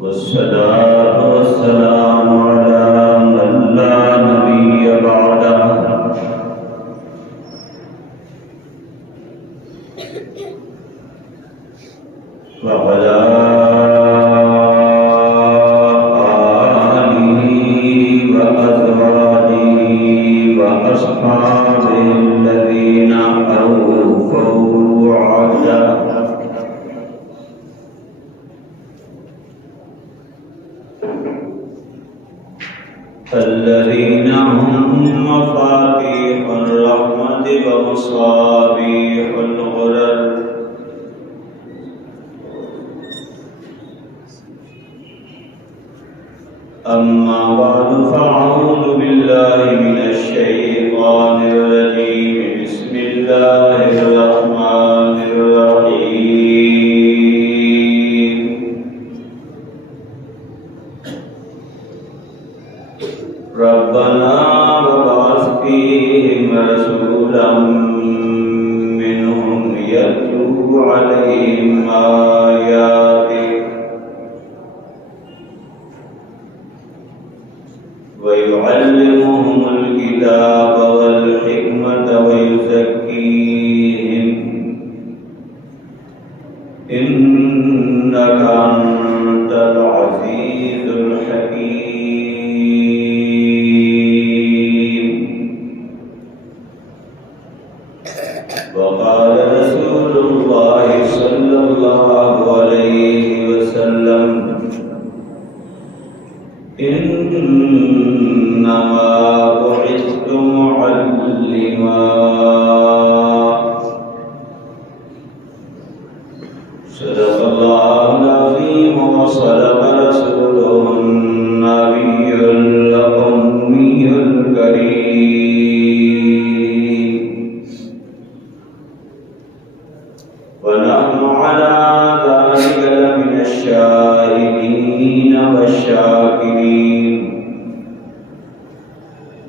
والصلاة والسلام على من لا نبي بعده وعلى آله وأزواجه وأصحابه الذين أوفوا عهده الذين هم مفاتيح الرحمة ومصابيح الغرر. أما بعد فأعوذ بالله من الشيطان الرجيم. بسم الله الرحمن الرحيم. ربنا وابعث فيهم رسولا منهم يتلو عليهم آياتك ويعلمهم الكتاب والحكمة ويزكيهم إنك أنت العزيز الحكيم. وقال رسول الله صلى الله عليه وسلم إنما بعثت معلما. صدق الله العظيم وصدق رسوله النبي الأمي الكريم. ونحن على ذلك لمن الشاهدين والشاكرين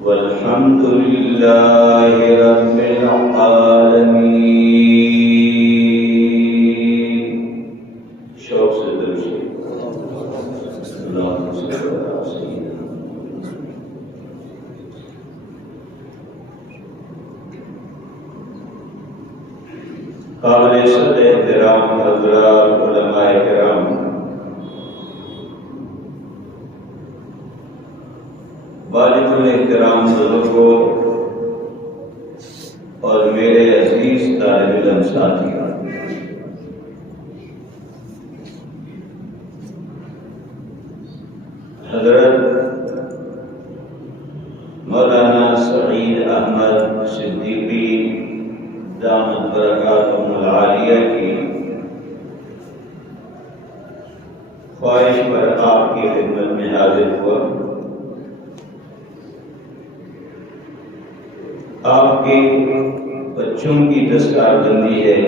والحمد لله رب العالمين. شوق سے درود اللهم صل على سيدنا قابل عزت احترام حضرات علماء کرام، والد الاحترام بزرگوں اور میرے عزیز طالب علم ساتھیوں، حضرت مولانا سعید احمد صدیقی دامت برکاتہم العالیہ کی خواہش پر آپ کی خدمت میں حاضر ہوا۔ آپ کے بچوں کی دستار بندی ہے،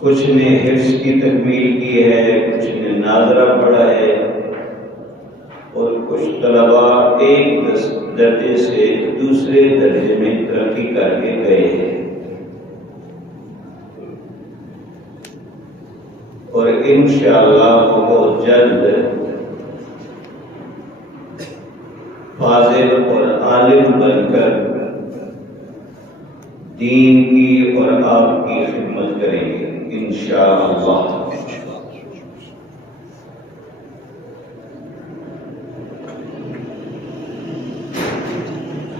کچھ نے حفظ کی تکمیل کی ہے، کچھ نے ناظرہ پڑھا ہے، اور کچھ طلباء ایک درجے سے دوسرے درجے میں ترقی کر کے گئے ہیں، اور انشاءاللہ وہ بہت جلد فاضل اور عالم بن کر دین کی اور آپ کی خدمت کریں گے انشاءاللہ۔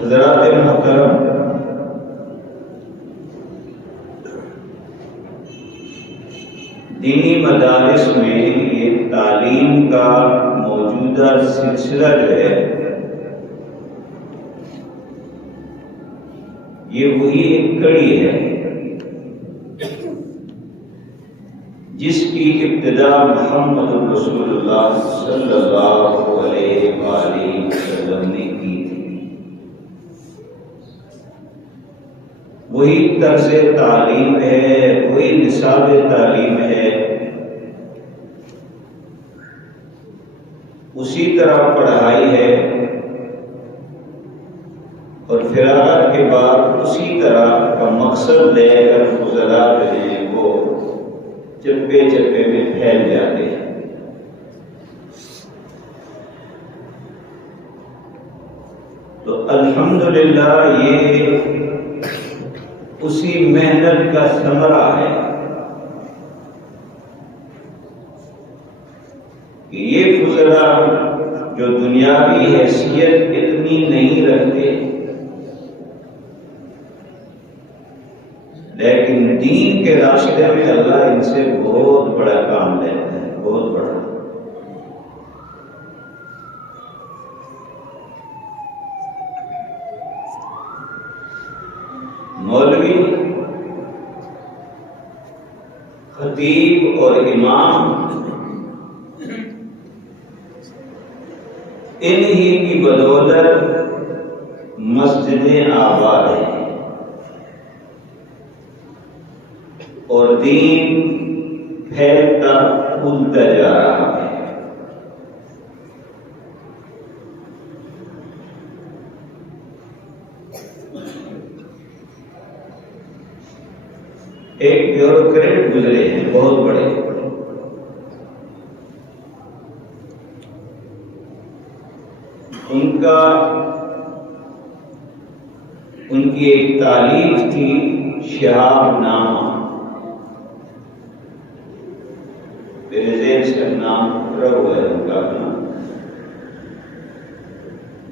حضرات محترم، دینی مدارس میں یہ تعلیم کا موجودہ سلسلہ جو ہے، یہ وہی ایک کڑی ہے جس کی ابتدا محمد رسول اللہ صلی اللہ علیہ وآلہ وسلم نے کی تھی۔ وہی طرز تعلیم ہے، وہی نصاب تعلیم ہے، اسی طرح پڑھائی ہے فراغت کے بعد اسی طرح کا مقصد لے کر فضلاء جو ہیں وہ چپے چپے میں پھیل جاتے ہیں۔ تو الحمدللہ یہ اسی محنت کا ثمرہ ہے کہ یہ فضلاء جو دنیاوی حیثیت اتنی نہیں رکھتے، لیکن دین کے راستے میں اللہ ان سے بہت بڑا کام لیتا ہے، بہت بڑا۔ مولوی، خطیب اور امام انہی کی بدولت مسجدیں آباد ہیں اور دین پھیلتا پھولتا جا رہا ہے۔ ایک بیوروکریٹ گزرے ہیں بہت بڑے، ان کی ایک تالیف تھی شہاب نامہ، میرے ذہن سے نام اترا ہوا ہے ان کا نام۔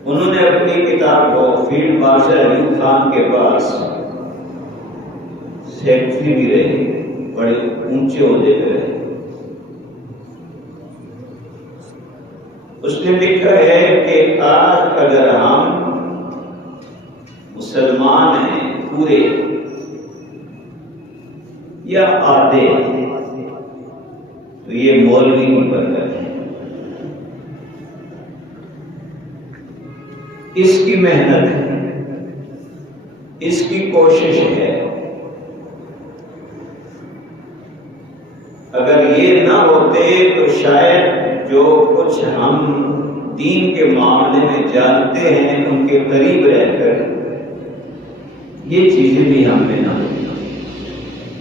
انہوں نے اپنی کتاب کو فیلڈ مارشل ایوب خان کے پاس سیکٹری بھی رہے، بڑے اونچے عہدے پہ رہے۔ اس نے لکھا ہے کہ آج اگر ہم مسلمان ہیں پورے یا آدھے تو یہ مولوی کی برکت ہے، اس کی محنت ہے، اس کی کوشش ہے۔ اگر یہ نہ ہوتے تو شاید جو کچھ ہم دین کے معاملے میں جانتے ہیں ان کے قریب رہ کر یہ چیزیں بھی ہم میں نہ ہوتی۔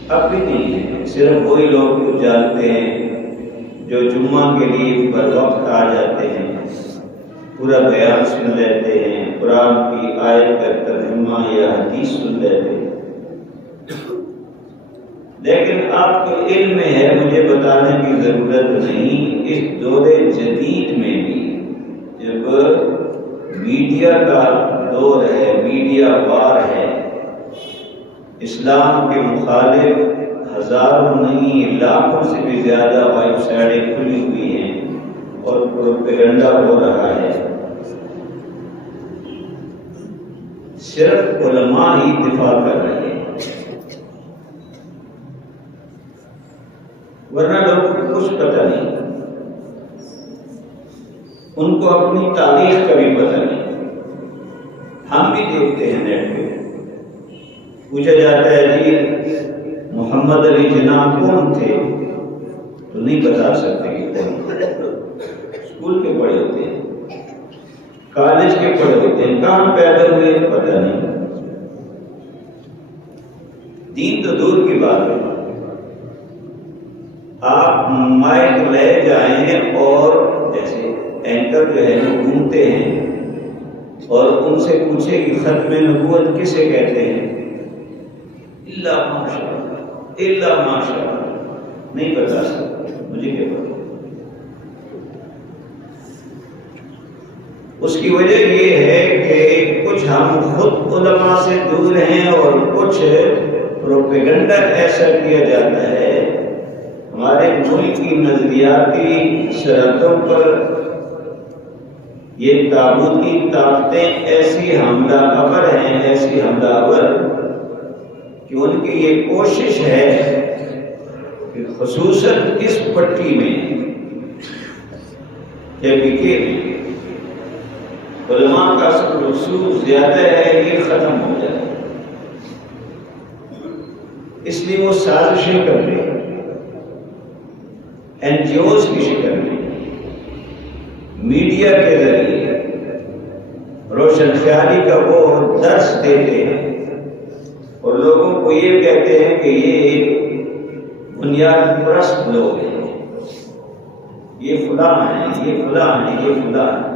اب بھی نہیں ہے، صرف وہی لوگ جو جانتے ہیں، جو جمعہ کے لیے بر وقت آ جاتے ہیں، پورا بیان سن لیتے ہیں، قرآن کی آیت کا ترجمہ یا حدیث سن لیتے ہیں۔ لیکن آپ کو علم ہے، مجھے بتانے کی ضرورت نہیں، اس دور جدید میں بھی جب میڈیا کا دور ہے، میڈیا وار ہے، اسلام کے مخالف ہزاروں نہیں لاکھوں سے بھی زیادہ ویب سائٹیں کھلی ہوئی ہیں اور پروپیگنڈا ہو رہا ہے، صرف علماء ہی دفاع کر رہے ہیں، ورنہ لوگوں کو کچھ پتہ نہیں، ان کو اپنی تاریخ کا بھی پتہ نہیں۔ ہم بھی دیکھتے ہیں نیٹ پہ، پوچھا جاتا ہے جی محمد علی جناح کون تھے، تو نہیں بتا سکتے کہ کون تھے۔ اسکول کے پڑھے ہوتے ہیں، کالج کے پڑھے ہوتے ہیں، کہاں پیدا ہوئے پتہ نہیں۔ دین تو دور کی بات ہے، آپ مائک لے جائیں اور جیسے اینکر جو ہے وہ گھومتے ہیں اور ان سے پوچھے کہ ختم نبوت کسے کہتے ہیں، اللہ ماشاء اللہ، اللہ ماشاء اللہ، نہیں بتا سکتے، مجھے کیا پتا۔ اس کی وجہ یہ ہے کہ کچھ ہم خود علماء سے دور ہیں اور کچھ پروپیگنڈا ایسا کیا جاتا ہے، ہمارے ملک کی نظریاتی سرحدوں پر یہ تاغوتی طاقتیں ایسی حملہ آور ہیں، ایسی حملہ آور کہ ان کی یہ کوشش ہے کہ خصوصاً اس پٹی میں کہ علماء کا رسوخ زیادہ ہے، یہ ختم ہو جائے، اس لیے وہ سازشیں کر رہے ہیں، این جی اوز کی شکل میں، میڈیا کے ذریعے، روشن خیالی کا وہ درس دیتے ہیں اور لوگوں کو یہ کہتے ہیں کہ یہ بنیاد پرست لوگ ہیں، یہ فلاں ہیں، یہ فلاں ہیں، یہ فلاں ہیں۔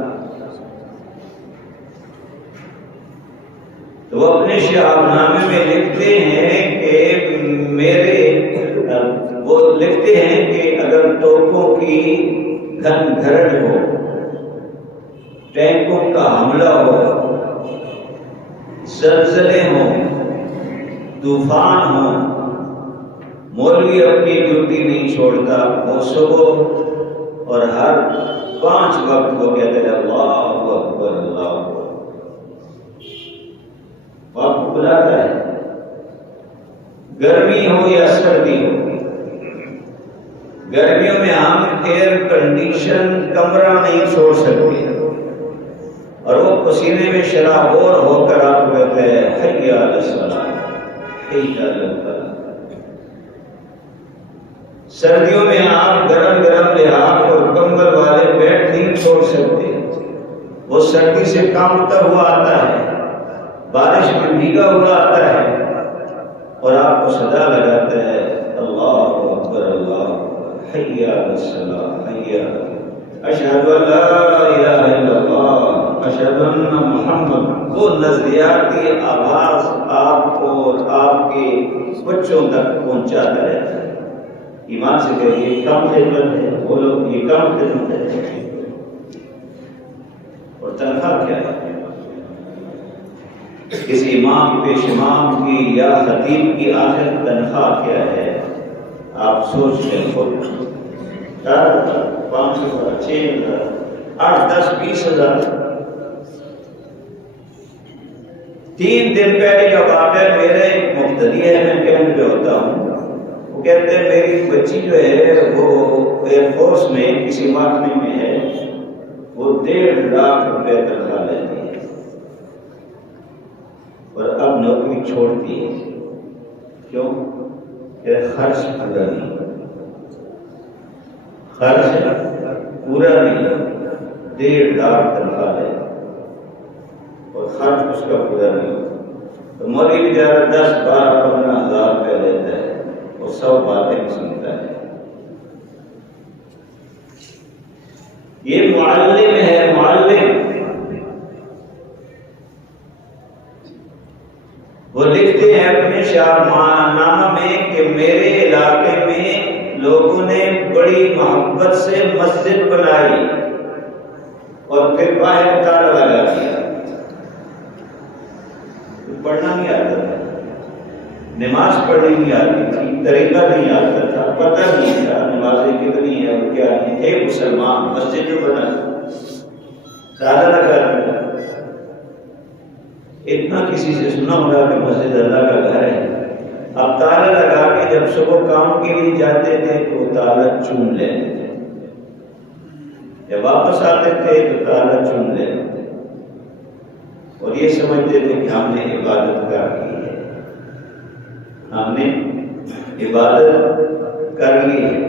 تو وہ اپنے شہاب نامے میں لکھتے ہیں کہ وہ لکھتے ہیں کہ اگر توپوں کی گھن گھرٹ ہو، ٹینکوں کا حملہ ہو، زلزلے ہوں، طوفان ہوں، مولوی اپنی ڈیوٹی نہیں چھوڑتا، وہ صبح اور ہر 5 وقت وہ کہتے ہیں اللہ اکبر اللہ اکبر، وہ آپ کو بلاتا ہے، گرمی ہو یا سردی ہو۔ گرمیوں میں ہم ایئر کنڈیشن کمرہ نہیں چھوڑ سکتے اور وہ پسینے میں شرابور ہو کر آپ کہتے ہیں حی علی الصلاۃ، حی علی الفلاح۔ سردیوں میں آپ گرم گرم لحاف اور کمبل والے بیڈ نہیں چھوڑ سکتے، وہ سردی سے کانپتا ہوا آتا ہے، بارش میں بھیگا ہوا آتا ہے اور آپ کو صدا لگاتا ہے اللہ اکبر اللہ اکبر، حی علی الصلاۃ، حی علی اشہد ان لا الہ الا اللہ اشہد ان محمد۔ وہ نظریاتی آواز آپ کو اور آپ کے بچوں تک پہنچاتا رہتا ہے۔ ایمان سے کہے یہ کم خدمت ہے، وہ لوگ یہ کم خدمت ہے، اور تنخواہ کیا ہے؟ کسی امام پیش امام کی یا خطیب کی آخر تنخواہ کیا ہے؟ آپ سوچ لیں خود، 500 6,000 8 10 20 ہزار۔ 3 دن پہلے کا واقعہ، میرے ایک مقتدی ہے، میں کیمپ پہ ہوتا ہوں، وہ کہتے ہیں میری بچی جو ہے وہ ایئر فورس میں کسی محکمے میں ہے، وہ 1.5 لاکھ روپے تنخواہ لیتی ہے اور اب نوکری چھوڑتی ہے، کیوں؟ کہ خرچ پورا نہیں، خرچ پورا نہیں، 1.5 لاکھ تنخواہ ہے اور خرچ اس کا پورا نہیں۔ تو مولوی بیچارہ 10 12 15 ہزار روپے لیتا ہے، وہ 100 باتیں سنتا ہے۔ یہ معلم ہے، معلم۔ وہ لکھتے ہیں اپنے شاہنامہ میں کہ میرے علاقے میں لوگوں نے بڑی محبت سے مسجد بنائی اور پھر باہر تالا لگا دیا۔ پڑھنا نہیں آتا تھا، نماز پڑھنی نہیں آتی تھی، طریقہ نہیں آتا تھا، پتہ نہیں تھا نمازیں کتنی ہے اور کیا نہیں، ایک مسلمان مسجد جو بنا تالا لگا دیا۔ اتنا کسی سے سنا ہوگا کہ مسجد اللہ کا گھر ہے، اب تالا لگا کے جب صبح کام کے لیے جاتے تھے تو تالا چون لیتے تھے، جب واپس آتے تھے تو تالا چون لیتے تھے اور یہ سمجھتے تھے کہ ہم نے عبادت کر لی ہے، ہم نے عبادت کر لی ہے۔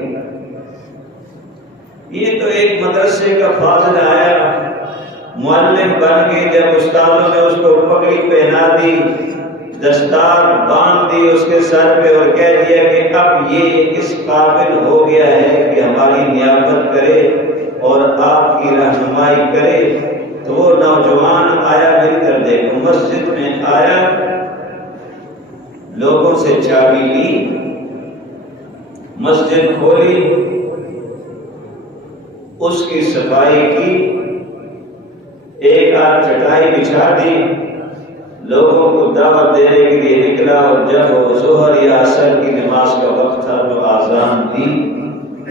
یہ تو ایک مدرسے کا فاضل آیا، معلم بن کے جب استادوں نے اس کو پگڑی پہنا دی، دستار باندھ دی اس کے سر پہ اور کہہ دیا کہ اب یہ اس قابل ہو گیا ہے کہ ہماری نیابت کرے اور آپ کی رہنمائی کرے، تو وہ نوجوان آیا، مل کر دیکھو مسجد میں آیا، لوگوں سے چابی لی، مسجد کھولی، اس کی صفائی کی، ایک آدھ چٹائی بچھا دی، لوگوں کو دعوت دینے کے لیے نکلا، اور جب وہ ظہر یا عصر کی نماز کا وقت تھا تو آذان دی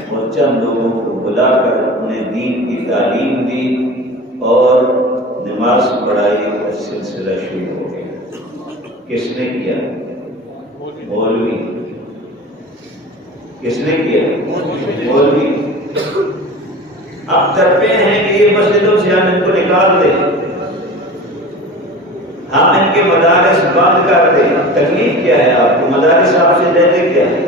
اور چند لوگوں کو بلا کر انہیں دین کی تعلیم دی اور نماز پڑھائی کا سلسلہ شروع ہو گیا۔ کس نے کیا؟ مولوی۔ کس نے کیا؟ مولوی۔ اب تڑپے ہیں کہ یہ مسجدوں سے ہم ان کو نکال دیں، ہم ان کے مدارس بند کر دیں۔ تکلیف کیا ہے آپ کو؟ مدارس آپ سے لیتے کیا ہے؟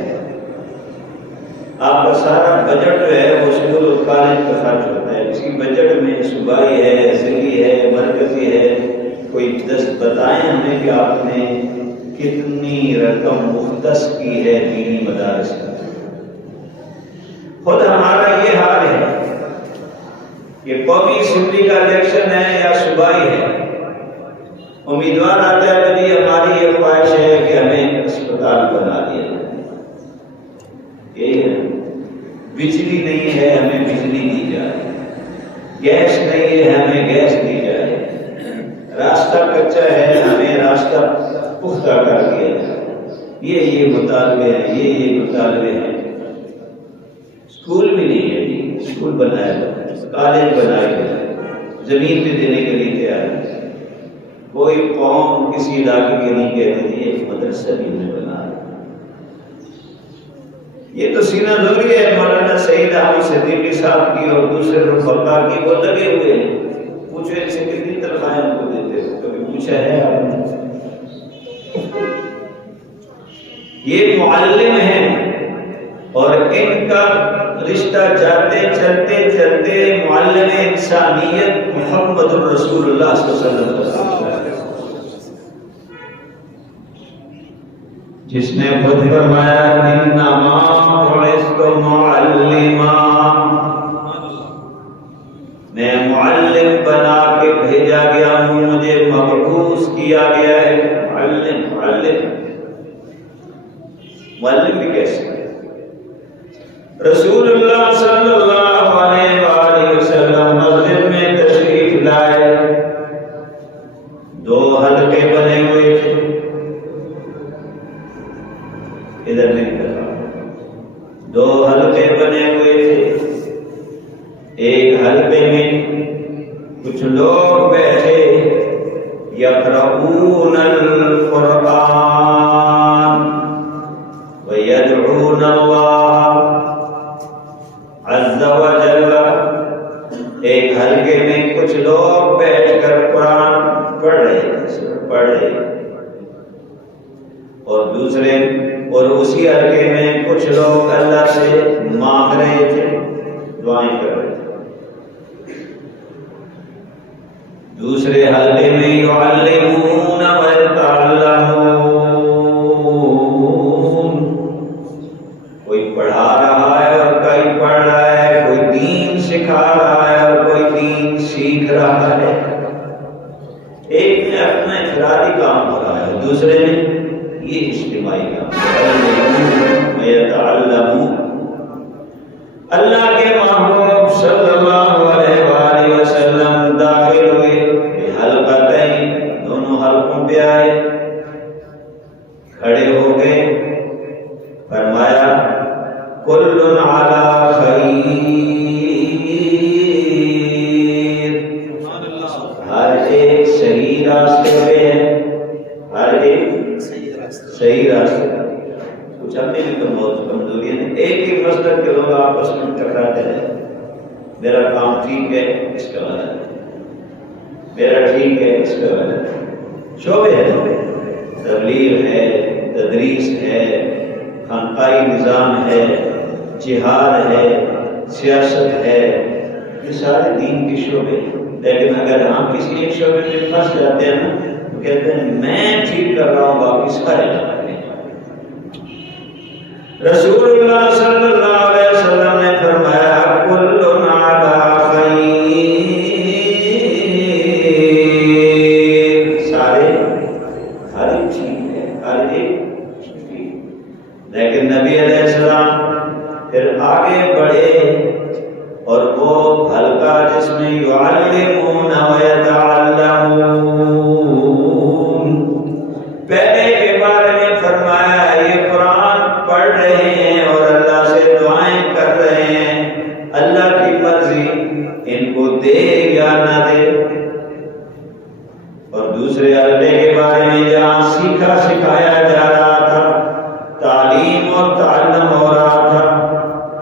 آپ کا سارا بجٹ جو ہے وہ اسکول اور کالج کا خرچ ہوتا ہے، اس کی بجٹ میں صوبائی ہے، ضلعی ہے، مرکزی ہے، بتائیں ہمیں کہ آپ نے کتنی رقم مختص کی ہے دینی مدارس میں۔ خود ہمارا یہ حال ہے کہ قومی اسمبلی کا الیکشن ہے یا صوبائی ہے، امیدوار آتا ہے کہ ہماری یہ خواہش ہے کہ ہمیں اسپتال بنا دیا جائے، یہ بجلی نہیں ہے ہمیں بجلی دی جائے، گیس نہیں ہے ہمیں گیس دی جائے، راستہ کچا ہے ہمیں راستہ پختہ کر دیا جائے، یہ مطالبے ہیں، یہ مطالبے ہیں۔ اسکول بھی نہیں ہے جی، اسکول بنایا جائے، کالج بنائے جائے، زمین پہ دینے کے لیے تیار ہے۔ کوئی قوم کسی علاقے کے نہیں کہتے تھے ایک مدرسہ بھی انہیں بنا۔ یہ تو سینہ زوری ہے مولانا سعید احمد صدیقی صاحب کی اور دوسرے رفقا کی، وہ لگے ہوئے ہیں۔ پوچھو ان سے کتنی تنخواہیں ان کو دیتے ہو، کبھی پوچھا ہے آپ نے؟ یہ معلم ہیں اور ان کا رشتہ جاتے چلتے چلتے معلم انسانیت محمد الرسول اللہ صلی اللہ علیہ وسلم، جس نے خود فرمایا انما بعثت معلما، میں معلم بنا کے بھیجا گیا ہوں، مجھے مبعوث کیا گیا ہے۔ معلم بھی کیسے؟ رسول اللہ صلی اللہ علیہ وآلہ وسلم مسجد میں تشریف لائے، 2 حلقے بنے ہوئے تھے، ادھر نہیں کرا، 2 حلقے بنے ہوئے تھے۔ ایک حلقے میں کچھ لوگ بیٹھے یقرؤون القرآن ویدعون اللہ عز وجل، ایک حلقے میں کچھ لوگ بیٹھ کر قرآن پڑھ رہے اور اسی حلقے میں کچھ لوگ اللہ سے مانگ رہے تھے، دعائیں کر رہے تھے۔ دوسرے حلقے میں یعلمون ویتعلمون، کوئی پڑھا رہا ہے اور کوئی پڑھ رہا ہے، کوئی دین سکھا رہا ہے اور کوئی دین سیکھ رہا ہے۔ ایک میں اپنا انفرادی کام ہو رہا ہے، دوسرے میں یہ اجتماعی کام۔ اللہ کے محبوب صلی اللہ علیہ وآلہ وسلم داخل ہوئے، حلقتین، دونوں حلقوں پہ آئے، کھڑے ہو گئے، فرمایا کل علی خیر، ہر ایک صحیح راستے پہ ہے، ہر ایک صحیح راستے پہ۔ کچھ اپنے بھی کمزوری ہے، ایک مسلک کے لوگ آپس میں ٹکراتے ہیں، میرا کام ٹھیک ہے اس کا غلط ہے، میرا ٹھیک ہے اس کا غلط ہے۔ شعبے ہیں، تبلیغ ہے، تدریس ہے، خانقاہی نظام ہے، جہاد ہے، سیاست ہے، یہ سارے دین کے شعبے ہیں۔ لیکن اگر ہم کسی ایک شعبے میں پھنس جاتے ہیں نا تو کہتے ہیں میں ٹھیک کر رہا ہوں، باقی سارے غلط ہیں۔ رسول اللہ صلی اللہ علیہ وسلم نے فرمایا کل علی خیر، سارے ہر ایک ٹھیک ہے، ہر ایک ٹھیک۔ لیکن نبی علیہ السلام پھر آگے بڑھے اور وہ حلقہ جس میں یعلمون ویتعلمون، پہلے کے بارے میں فرمایا یہ قرآن پڑھ رہے ہیں اور اللہ سے دعائیں کر رہے ہیں، اللہ کی مرضی ان کو دے یا نہ دے۔ اور دوسرے حلقے کے بارے میں جہاں سیکھا سکھایا جا رہا تھا، تعلیم اور تعلم ہو رہا تھا،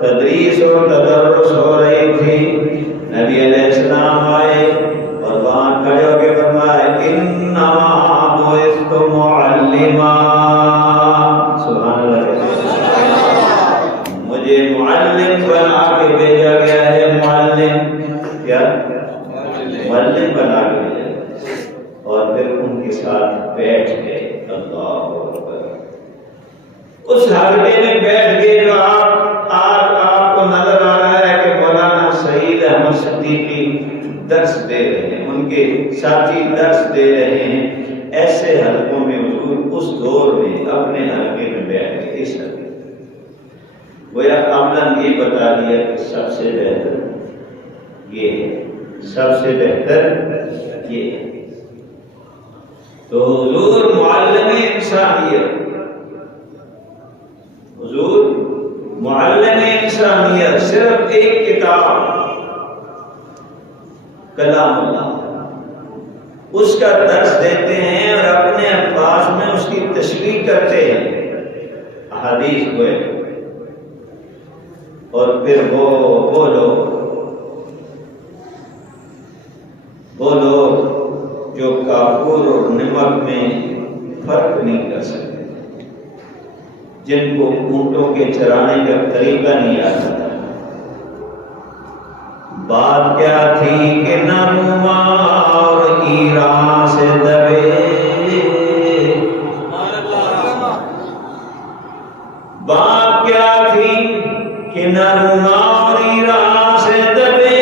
تدریس اور تدرس ہو رہی تھی، نبی علیہ السلام آئے اور وہاں کھڑے ہو کے فرمایا انما بعثت معلما، سبحان اللہ، مجھے معلم بنا کے بھیجا گیا ہے۔ معلم کیا؟ معلم بنا کے بھیجا، اور پھر ان کے ساتھ حلقے میں بیٹھ گئے جو آپ کو نظر آ رہا ہے کہ مولانا سعید احمد صدیقی درس دے رہے ہیں، ان کے ساتھی درس دے رہے ہیں، ایسے حلقوں میں حضور اس دور میں اپنے حلقے میں بیٹھ گئے. اس حلقے گویا قابلن یہ بتا دیا کہ سب سے بہتر یہ ہے، سب سے بہتر یہ ہے. تو حضور معلم انسانیت، حضور معلم انسانیت، صرف ایک کتاب کلام اللہ، اس کا درس دیتے ہیں اور اپنے الفاظ میں اس کی تشریح کرتے ہیں احادیث کو، اور پھر وہ لوگ جو کافور اور نمک میں فرق نہیں کر سکتے، جن کو اونٹوں کے چرانے کا طریقہ نہیں آتا، بات کیا تھی کہ نہ روما اور ایران سے دبے، بات کیا تھی کہ نہ روما اور ایران سے دبے،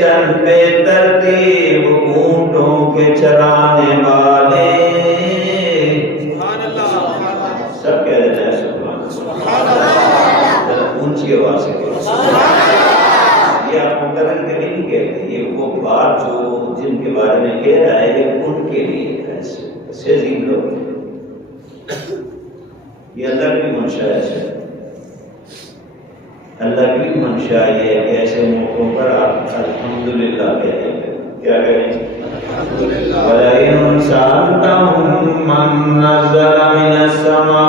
چند بے ترتیب اونٹوں کے چرانے والے. سب کہہ رہے ہیں سبحان اللہ، اونچی آواز سے یہ آپ مقرر کے لیے نہیں کہتے، یہ وہ بات جو جن کے بارے میں کہہ رہا ہے یہ ان کے لیے ایسے ذکر ہوتے ہیں. یہ اللہ کی منشا ہے، اللہ کی منشا یہ ہے کہ ایسے موقعوں پر آپ الحمدللہ کہیں گے. کیا کہیں؟ وَلَئِن سَأَلْتَهُم مَّن نَّزَّلَ مِنَ السَّمَاءِ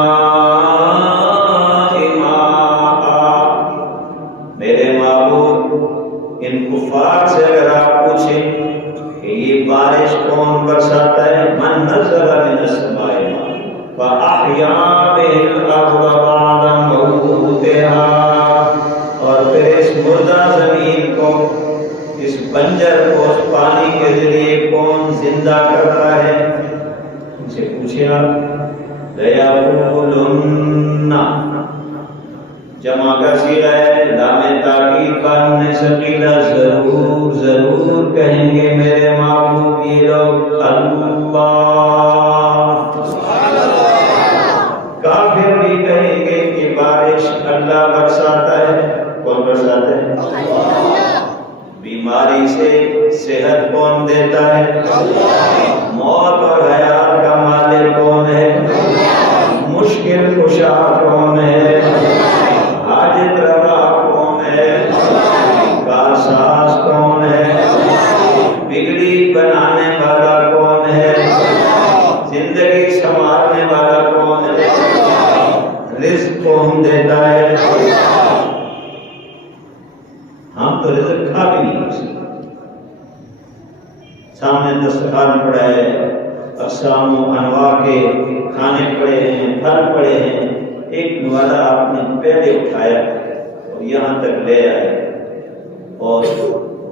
مَاءً، میرے معبود ان کفار سے اگر آپ پوچھیں کہ یہ بارش کون برساتا ہے، من نزل من السماء ماء فأحيا به الأرض بعد موتها، اور پھر اس مردہ زمین کو، اس بنجر کو اس پانی کے ذریعے کون زندہ کرتا ہے؟ ان سے پوچھیں آپ. لَيَقُولُنَّ جمع کا صیغہ ہے، لام تاکید قانون ثقیلہ، ضرور کہیں گے میرے معبود یہ لوگ اللہ. کافر بھی کہیں گے کہ بارش اللہ برساتا ہے. کون برساتا ہے؟ بیماری سے صحت کون دیتا ہے؟ موت اور حیات کا مالک کون ہے؟ مشکل کشا کون ہے؟ حاجت روا کون ہے؟ کاساز کون ہے؟ بگڑی بنانے والا کون ہے؟ زندگی سنوارنے والا کون ہے؟ رزق کون دیتا ہے؟ ہم تو رزق کھا بھی نہیں سکتے. سامنے دسترخوان پڑا ہے، اقسام و انواع کے کھانے پڑے ہیں، پھل پڑے ہیں، ایک نوالا آپ نے پہلے اٹھایا اور یہاں تک لے آئے اور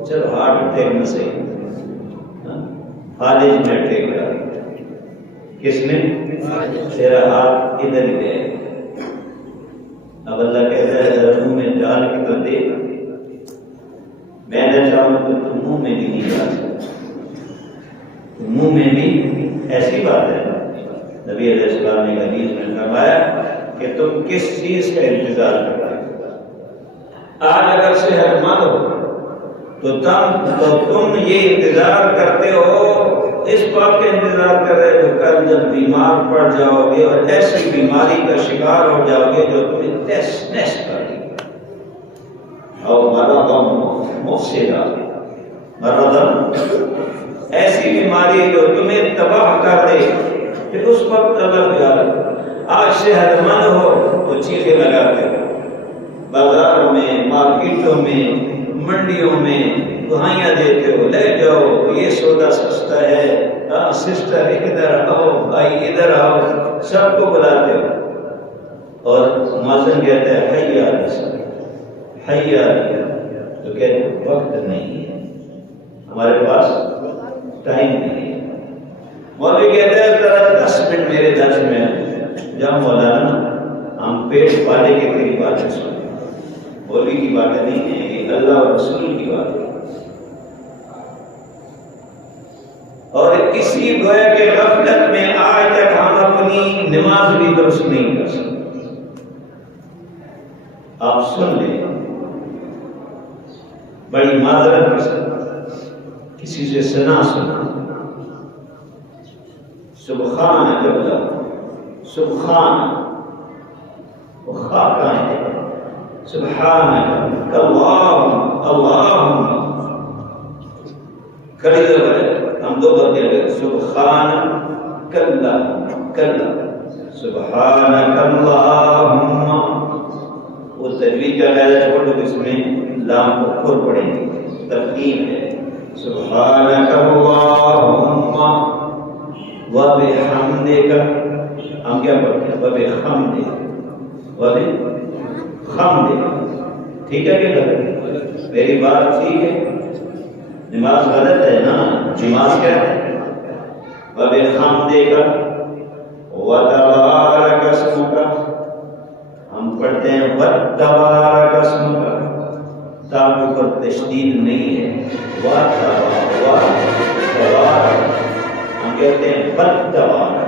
چلو ہارٹ اٹیک میں سے فالج میں اٹیک کر کس نے؟ تیرا ہاتھ ادھر ہی گئے. اب اللہ کہتا ہے ذرا منہ میں ڈال کے تو دیکھ، میں نہ چاہوں تو تم منہ میں بھی نہیں ڈال سکتے. منہ میں بھی ایسی بات ہے. نبی علیہ السلام نے حدیث میں فرمایا کہ تم کس چیز کا انتظار کر رہے ہو؟ آج اگر صحت مند ہو تو تم یہ انتظار کرتے ہو، اس بات کا انتظار کر رہے ہو کل جب بیمار پڑ جاؤ گے اور ایسی بیماری کا شکار ہو جاؤ گے جو تمہیں تیس نیس کر دے گی. اور مرض مفسدہ، مرض ایسی بیماری جو تمہیں تباہ کر دے، پھر اس وقت اگر یار آج صحت مند ہو تو چیخیں لگاتے ہو، بازاروں میں، مارکیٹوں میں، منڈیوں میں دہائیاں دیتے ہو، لے جاؤ یہ سودا سستا ہے، سسٹر ادھر آؤ، بھائی ادھر آؤ، سب کو بلاتے ہو. اور مؤذن کہتا ہے حی علی الصلاۃ، حی علی، تو کہتے ہیں وقت نہیں ہے ہمارے پاس، ٹائم نہیں ہے. مولوی کہتے ہیں ذرا 10 منٹ میرے درس میں جب مولانا ہم پیٹ پالے کے تیری باتیں سنیں، بولی کی باتیں نہیں ہیں، یہ اللہ اور رسول کی بات ہے۔ اور اسی گویا کے غفلت میں آج تک ہم اپنی نماز بھی درست نہیں کر سکتے۔ آپ سن لیں، بڑی معذرت کے ساتھ کسی سے سنا سنا، سبحان اللہ، سبحان وہ خاکہ ہے، سبحان اللہم اللہم کھڑی زبر ہم دو بات کہتے سبحان کلا کلا سبحان اللہم، وہ تجوید کا قاعدہ چھوڑ دو، اس میں لام کو کھول پڑیں گے، تفخیم ہے، سبحان اللہم وبحمدک، ہم کیا پڑھتے ہیں وبحمدک، وبحمدک، ٹھیک ہے کہ غلط؟ میری بات ٹھیک ہے؟ نماز غلط ہے نا؟ نماز کیا ہے؟ وبحمدک وتبارک اسمک، ہم پڑھتے ہیں وتبارک اسمک، تا کے اوپر تشدید نہیں ہے، وتبارک، ہم کہتے ہیں وتبارک،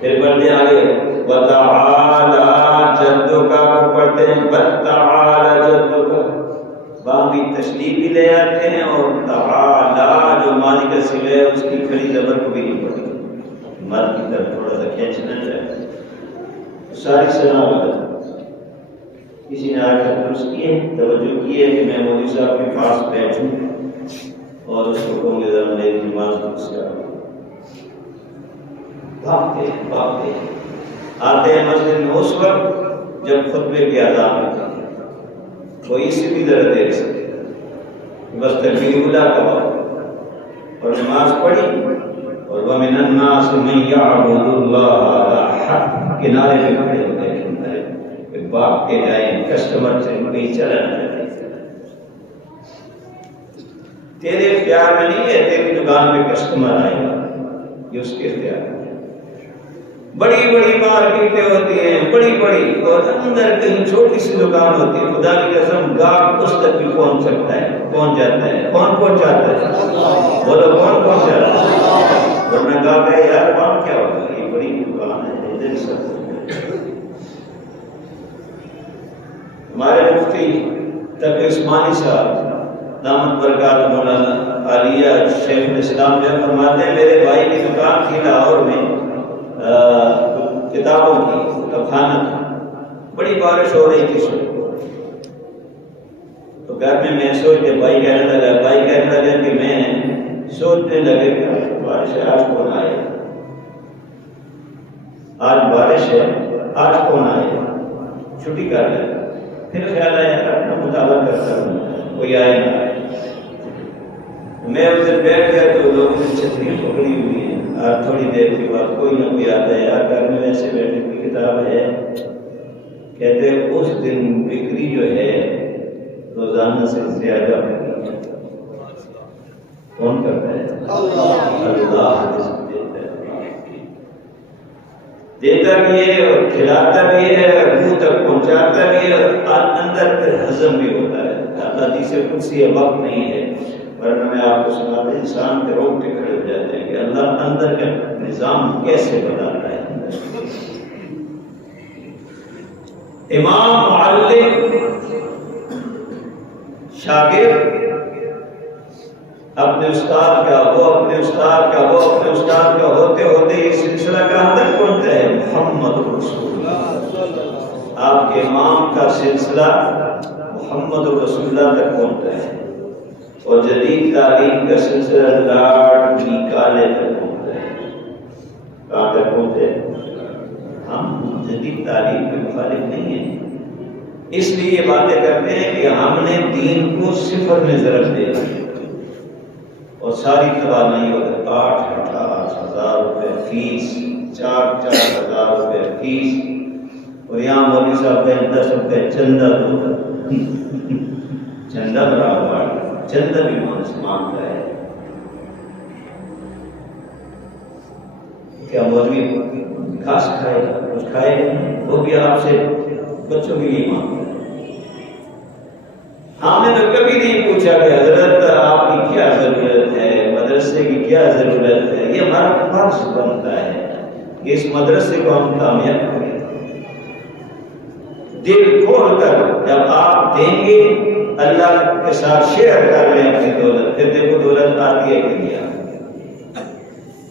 پھر پڑھتے ہیں آگے وتعالی جدک، پڑھتے ہیں وتعالی جدک، باقی تشدید بھی لے آتے ہیں، اور تعالی جو ماضی کا صیغہ ہے اس کی کھڑی زبر کو بھی نہیں پڑھتے، مد کی طرف تھوڑا سا کھینچنا چاہیے، ساری سنا غلط۔ کسی نے آ کر درست کیے، توجہ کی ہے کہ میں مولوی صاحب کے پاس بیٹھوں اور اس کو کہوں گے ذرا میری نماز درست کرو، بھاگتے بھاگتے آتے ہیں مسجد میں اس وقت جب خطبے کی اذان ہوتی ہے، کوئی اس سے بھی ذرا دیر سے بس تکبیر اولیٰ کا وقت، اور نماز پڑھی، اور وَمِنَ النَّاسِ مَن يَعْبُدُ اللَّهَ، کنارے پہ کھڑے ہوتے ہیں کہ باپ کے جائیں کسٹمر سے کہیں چلا نہ جائے، تیرے اختیار میں نہیں ہے، تیری دکان پہ کسٹمر آئے گا، یہ اس کے اختیار میں۔ بڑی بڑی مارکیٹیں ہوتی ہیں، بڑی بڑی، اور اندر کہیں چھوٹی سی دکان ہوتی ہے، خدا کی قسم گاہک اس تک بھی پہنچ سکتا ہے، پہنچ جاتا ہے، کون پہنچاتا ہے؟ بولو کون پہنچاتا ہے؟ ورنہ گاہک ہے یار وہاں کیا ہوگا، یہ بڑی دکان ہے، ادھر سب ہمارے مفتی تقی عثمانی صاحب دامت برکات مولانا عالیہ شیخ الاسلام جو فرماتے ہیں، میرے بھائی کی دکان تھی لاہور میں کتابوں کی، کتابخانہ تھا، بڑی بارش ہو رہی تھی تو گھر میں میں سوچ کے بھائی کہنے لگا کہ میں سوچنے لگے کہ بارش ہے، آج کون آئے، آج بارش ہے، آج کون آئے، چھٹی کر لیں، پھر خیال آیا اپنا مطالعہ کرتا ہوں کوئی آئے نہ آئے، میں اس دن بیٹھ گیا تو لوگوں نے چھتریاں پکڑی ہوئی ہیں، اور تھوڑی دیر کے بعد کوئی نہ کوئی آتا ہے، یار گھر میں ویسے بیٹھے کی کتاب ہے، کہتے ہیں اس دن بکری جو ہے روزانہ سے زیادہ ہوتی ہے، کون کرتا ہے؟ اللہ دیتا بھی ہے اور کھلاتا بھی ہے، منہ تک پہنچاتا بھی ہے، اور اندر پھر ہضم بھی ہوتا ہے۔ حدیث قدسی وقت نہیں ہے، ورنہ میں آپ کو سنا دیں، انسان کے روگ کے کھڑے ہو جاتے ہیں کہ اللہ اندر کا نظام کیسے بدلتا ہے۔ امام معلم شاگرد اپنے استاد کا، وہ اپنے استاد کا، وہ اپنے استاد کا ہوتے ہوتے یہ سلسلہ کہاں تک پہنچتا ہے؟ محمد رسول اللہ، آپ کے امام کا سلسلہ محمد رسول اللہ تک پہنچتا ہے، اور جدید تعلیم کا سلسلہ لاڈ نکالے تک پہنچتا ہے۔ کہاں تک پہنچتے ہیں؟ ہم جدید تعلیم کے مخالف نہیں ہیں، اس لیے یہ باتیں کرتے ہیں کہ ہم نے دین کو صفر میں ضرب دیا اور ساری توانائی ہوتے 8,000 روپے فیس، 4,000 روپے فیس، اور یہاں مولوی صاحب کا 10 روپے چندہ دو، چندہ برابر، چندہ بھی مانتا ہے۔ کیا مولوی گھاس کھائے گا، کچھ کھائے گا؟ وہ بھی آپ سے بچوں کے لیے مانگتا ہے۔ ہم نے تو کبھی نہیں پوچھا کہ حضرت آپ کی کیا ضرورت ہے، مدرسے کی کیا ضرورت ہے۔ یہ ہمارا فرض بنتا ہے کہ اس مدرسے کو ہم کامیاب کریں۔ دل کھول کر جب آپ دیں گے، اللہ کے ساتھ شیئر کر لیں اپنی دولت، پھر دیکھو دولت آتی ہے کہ نہیں آتی۔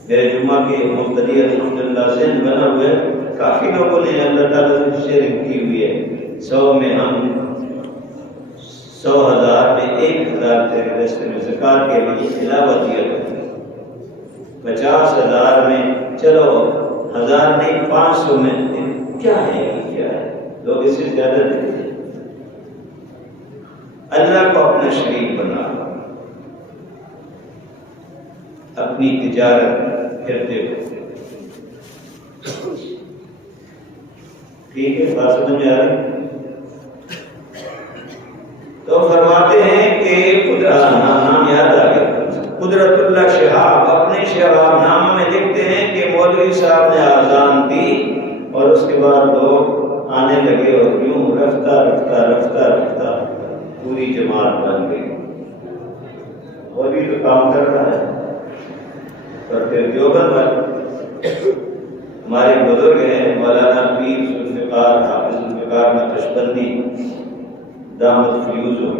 میرے جمعہ کے مقتدی الحمدللہ ذہن بنا ہوا ہے، کافی لوگوں نے اللہ تعالیٰ سے شیئرنگ کی ہوئی ہے۔ 100 میں ہم 100,000 میں 1,000 تیرے راستے میں زکات کے لیے علاوہ دیا کرتے ہیں۔ 50,000 میں چلو 1000 نہیں 500 میں کیا ہے لوگ اس سے زیادہ دیتے ہیں۔ اللہ کو اپنا شریک بنا، اپنی تجارت کرتے ہو، ٹھیک ہے؟ بات سمجھ آ رہی؟ تو فرماتے ہیں کہ نام یاد آ گیا، قدرت اللہ شہاب اپنے شہاب نامہ میں لکھتے ہیں کہ مولوی صاحب نے آذان دی اور اس کے بعد لوگ آنے لگے اور یوں رفتہ رفتہ رفتہ رفتہ پوری جماعت بن گئی۔ مولوی تو کام کر رہا ہے، اور پھر دیوبند والے ہمارے بزرگ ہیں مولانا پیر ذوالفقار حافظ ذوالفقار نقشبندی دامت فیوزو،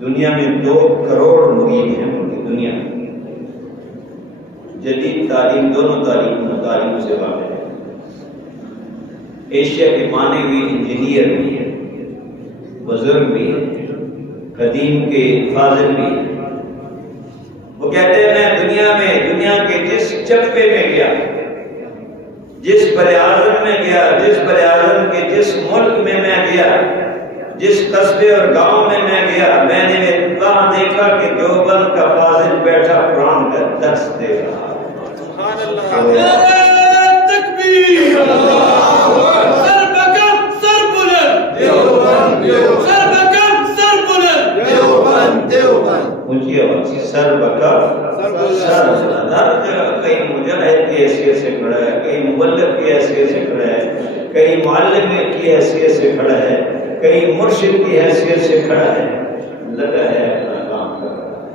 دنیا میں 2 کروڑ مرید ہیں ان کی دنیا میں، جدید تعلیم دونوں تعلیم سے واقف ہے، ایشیا کے مانے ہوئے انجینئر بھی ہے، بزرگ بھی ہے، قدیم کے فاضل بھی ہے۔ وہ کہتے ہیں میں دنیا کے جس چپے میں گیا، جس براعظم میں گیا، جس براعظم کے جس ملک میں گیا، جس قصبے اور گاؤں میں گیا، میں نے وہاں دیکھا کہ دیوبند کا فاضل بیٹھا قرآن کا درس دے رہا۔ سبحان اللہ، تکبیر، سر بکم سر بلند، سر بکم سر بلند، اونچی آواز سے سر بکم سر بلند۔ ہر جگہ کئی مجاہد کی حیثیت سے کھڑا ہے، کئی مبلغ کی حیثیت سے کھڑا ہے، کئی معلم کی حیثیت سے کھڑا ہے، کئی مرشد کی حیثیت سے کھڑا ہے، لگا ہے اپنا کام کر رہا ہے۔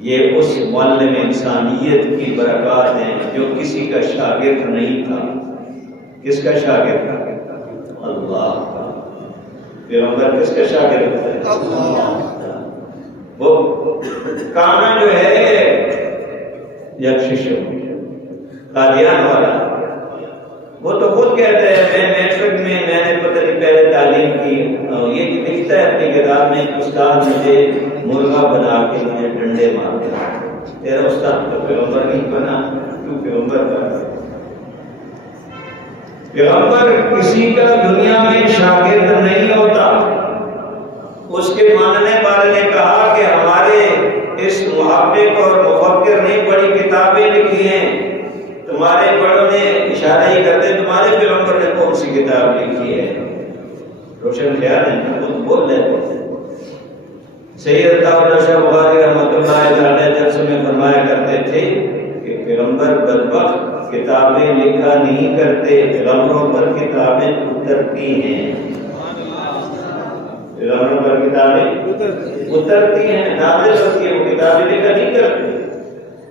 یہ اس معلم انسانیت کی برکات ہیں جو کسی کا شاگرد نہیں تھا۔ کس کا شاگرد تھا؟ اللہ کا۔ پیغمبر کس کا شاگرد تھا؟ اللہ۔ وہ کانا جو ہے یکششو قادیان والا، وہ تو خود کہتا ہے میں میٹرک میں نے پتہ نہیں پہلے تعلیم کی، یہ لکھتا ہے اپنی کتاب میں استاد مجھے مرغا بنا کے مجھے ڈنڈے مارتے ہیں۔ تیرا استاد تو پیغمبر نہیں بنا، کیوں پیغمبر بنا؟ پیغمبر کسی کا دنیا میں شاگرد نہیں ہوتا۔ اس کے ماننے والے نے کہا کہ ہمارے اس محقق اور مفکر نے بڑی کتابیں لکھی ہیں، تمہارے بڑوں نے اشارہ ہی کرتے تمہارے پیغمبر نے کون سی کتاب لکھی ہے؟ روشن خیال ہے، خود بول لیتے ہیں۔ سید داؤد شاہ بخاری رحمۃ اللہ علیہ جلسے میں فرمایا کرتے تھے کہ پیغمبر بدبخت کتابیں لکھا نہیں کرتے، پیغمبروں پر کتابیں اترتی ہیں۔ پیغمبروں پر کتابیں اترتی ہیں، نازل ہوتی ہیں، وہ کتابیں لکھا نہیں کرتے۔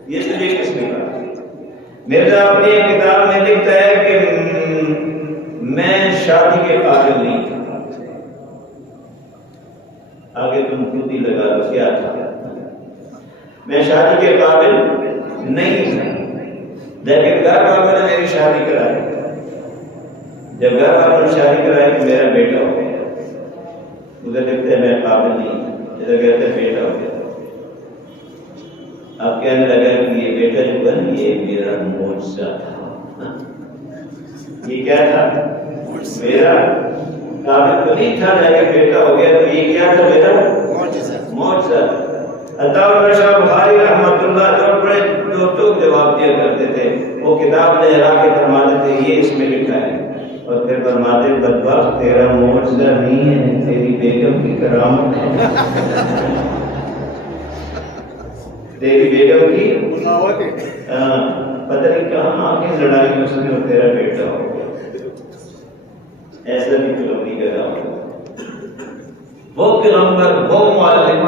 یہ تجھے کس نے کہا؟ مرزا اپنی کتاب میں لکھتا ہے کہ میں شادی کے قابل نہیں تھا۔ آگے تم خود ہی لگا لو کیا تھا؟ میں شادی کے قابل نہیں تھا، لیکن گھر والوں نے میری شادی کرائی۔ جب گھر والوں نے شادی کرائی تو میرا بیٹا ہو گیا۔ ادھر کہتے ہیں میں قابل نہیں تھا، ادھر کہتے ہیں بیٹا ہو گیا۔ اب کہنے لگا کہ یہ بیٹا جو بن یہ میرا معجزہ تھا۔ یہ کیا تھا؟ میرا قابل تو نہیں تھا لیکن بیٹا ہو گیا، تو یہ کیا تھا؟ میرا معجزہ۔ عطا اللہ شاہ بخاری رحمۃ اللہ جو بڑے دو جواب دیا کرتے تھے، وہ کتاب لہرا کے فرماتے تھے یہ اس میں لکھا ہے، اور پھر فرماتے بدبخت تیرا معجزہ نہیں ہے، تیری بیگم کی کرامت ہے۔ تیری بیگم کی پتہ نہیں کہاں آنکھیں لڑائی اس نے اور تیرا بیٹا ہو گیا. ایسا بھی فلم نہیں کر رہا ہوں. وہ پیغمبر، وہ معلم،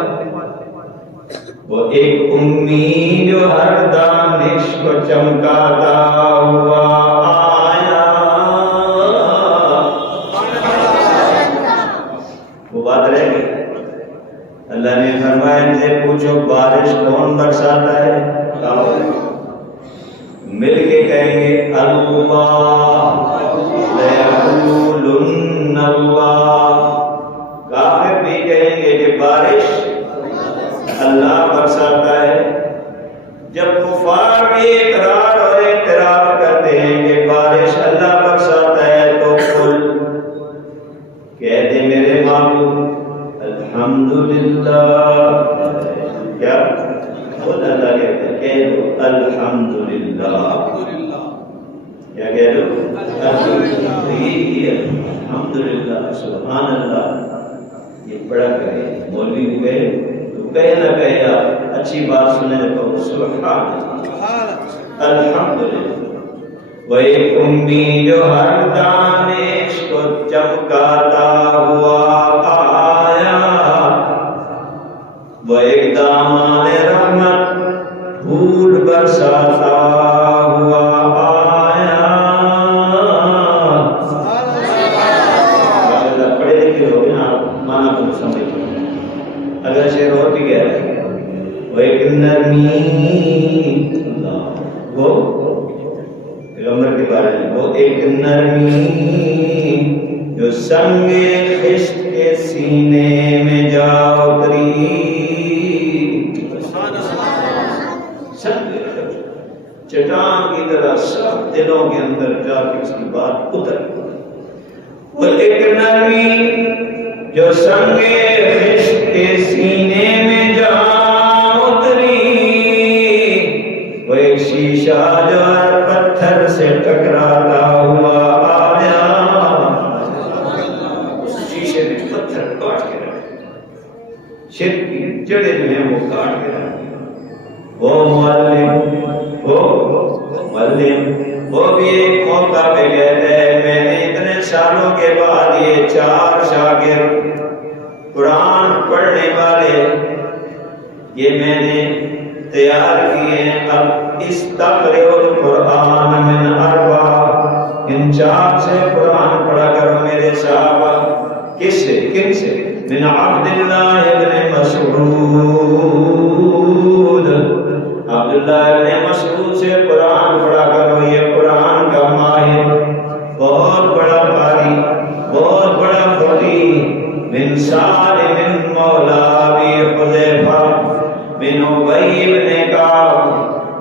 وہ ایک امی جو ہر دانش کو چمکاتا ہوا آیا. وہ بات رہ گئی. اللہ نے فرمایا ان سے پوچھو بارش کون برساتا ہے؟ مل کے کہیں گے اللہ، لَيَقُولُنَّ اللَّهُ. کافر بھی کہیں گے کہ بارش اللہ برساتا ہے. جب کفار بھی اقرار اور اعتراف کرتے ہیں کہ بارش اللہ برساتا ہے تو قل، کہہ دے میرے معبود الحمدللہ. کیا خود اللہ کہتے ہیں کہہ دو الحمدللہ. کیا کہہ دو الحمدللہ. سبحان اللہ. یہ بڑا کہے مولوی بھی کہے تو کہے نہ کہے آپ اچھی بات سنے تو سبحان الحمدللہ. وہ ایک امی جو ہر دانش کو چمکاتا ہوا آیا. وہ ایک دامان رحمت پھول برساتا ہوا آیا. پڑھے لکھے ہو گئے نا آپ مانا کو سمجھ. اگر شعر اور بھی کہہ رہے ہیں وہ ایک نرمی، وہ پیغمبر کے بارے میں، وہ ایک نرمی جو سنگ خشت کے سینے میں جا اتری. چٹان کی طرح سب دلوں کے اندر جا کے اس کی بات اتر. وہ ایک نرمی جو سنگ خشت کے سینے میں جا اتری. وہ ایک شیشہ جو ہر پتھر سے ٹکراتا ہوا آیا. اس شیشے میں پتھر کاٹ کے رکھے، شرک کی جڑیں جو ہیں وہ کاٹ کے رکھے. وہ معلم، وہ بھی ایک موقع پہ کہتا ہے میں نے اتنے سالوں کے بعد یہ 4 شاگرد قرآن پڑھنے والے یہ میں نے تیار کیے ہیں. اب استقرئ القرآن من 4، ان 4 سے قرآن پڑھا کرو میرے صحابہ. کس سے؟ کن سے؟ من عبداللہ ابن مسعود. عبداللہ ابن مسعود سے قرآن پڑھا کرو. یہ قرآن کا ماہر، بہت بڑا قاری، بہت بڑا فقیہ. من سالم مولا ابی حذیفہ، من ابی بن کعب،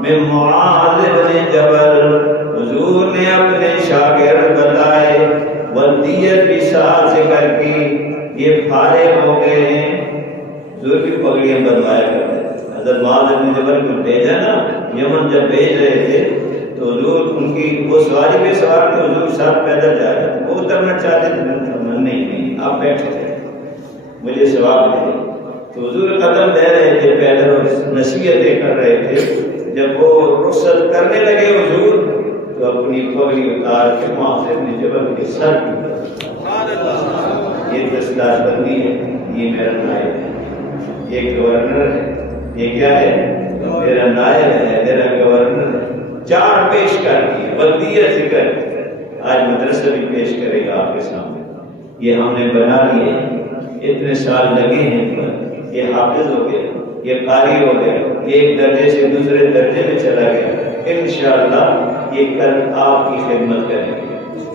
من معاذ بن جبل. حضور نے اپنے شاگرد بتائے، ودیت بھی ساتھ ذکر کی. یہ فارغ ہو گئے ہیں. حضور کی پگڑیاں بنوایا کرتے. حضرت معاذ بن جبل کو بھیجا نا یمن، جب بھیج رہے تھے تو حضور ان کی وہ سواری پہ سوار تھے، حضور ساتھ پیدل جا رہے تھے. وہ اترنا چاہتے تھے، نہیں آپ بیٹھے تھے مجھے ثواب دے. تو حضور قدم دے رہے تھے پیدل اور نصیحتیں کر رہے تھے. جب وہ رخصت کرنے لگے حضور تو اپنی پگڑی اتار کے معاذ بن جبل کے سر کی. یہ دستار بندی ہے. یہ میرا نائب ہے، یہ گورنر ہے. یہ کیا ہے؟ میرا نائب ہے، میرا گورنر ہے. 4 پیش کر دیے، ودیت ذکر. آج مدرسہ بھی پیش کرے گا آپ کے سامنے. یہ ہم نے بنا لیے، اتنے سال لگے ہیں پر یہ حافظ ہو گیا، یہ قاری ہو گیا، یہ ایک درجے سے دوسرے درجے میں چلا گیا. انشاءاللہ یہ کل آپ کی خدمت کریں گے.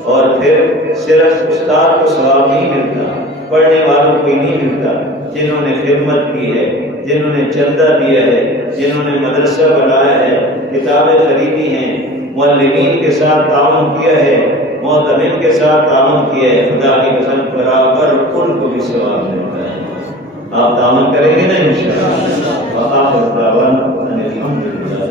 اور پھر صرف استاد کو ثواب نہیں ملتا، پڑھنے والوں کو ہی نہیں ملتا. جنہوں نے خدمت کی ہے، جنہوں نے چندہ دیا ہے، جنہوں نے مدرسہ بنایا ہے، کتابیں خریدی ہیں، معلمین کے ساتھ تعاون کیا ہے، معتمین کے ساتھ تعاون کیا ہے، خدا کی قسم برابر ان کو بھی ثواب ملتا ہے. آپ تعاون کریں گے نا انشاءاللہ. وآخر دعوانا ان الحمدللہ.